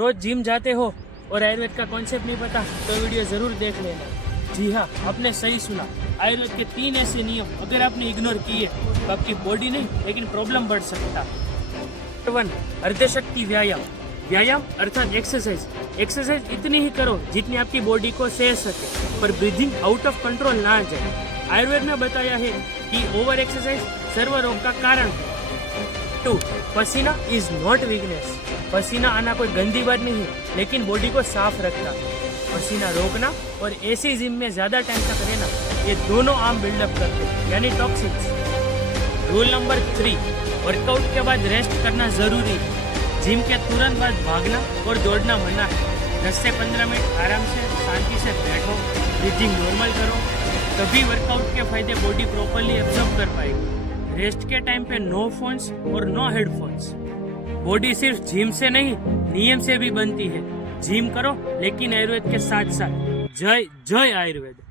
रोज gym जाते हो और आयुर्वेद का कॉन्सेप्ट नहीं पता तो वीडियो जरूर देख लेना। जी हाँ, आपने सही सुना। आयुर्वेद के 3 ऐसे नियम अगर आपने इग्नोर किए तो आपकी बॉडी नहीं लेकिन प्रॉब्लम बढ़ सकता। 1. अर्धशक्ति व्यायाम। व्यायाम अर्थात एक्सरसाइज इतनी ही करो जितनी आपकी बॉडी को सह सके, पर ब्रीथिंग आउट ऑफ कंट्रोल ना आ जाए। आयुर्वेद में बताया है कि ओवर एक्सरसाइज सर्व रोग का कारण है। 2. पसीना इज नॉट वीकनेस। पसीना आना कोई गंदी बात नहीं है, लेकिन बॉडी को साफ रखता। पसीना रोकना और ऐसी जिम में ज्यादा टाइम तक रहना, ये दोनों आम बिल्डअप करते हैं, यानी टॉक्सिन्स। रूल नंबर 3, वर्कआउट के बाद रेस्ट करना जरूरी है। जिम के तुरंत बाद भागना और दौड़ना मना है। 10 से 15 मिनट आराम से शांति से बैठो, ब्रीथिंग नॉर्मल करो, तभी वर्कआउट के फायदे बॉडी प्रॉपरली एब्जॉर्ब कर पाएगी। रेस्ट के टाइम पे नो फोन्स और नो हेडफोन्स। बॉडी सिर्फ जिम से नहीं, नियम से भी बनती है। जिम करो लेकिन आयुर्वेद के साथ साथ। जय जय आयुर्वेद।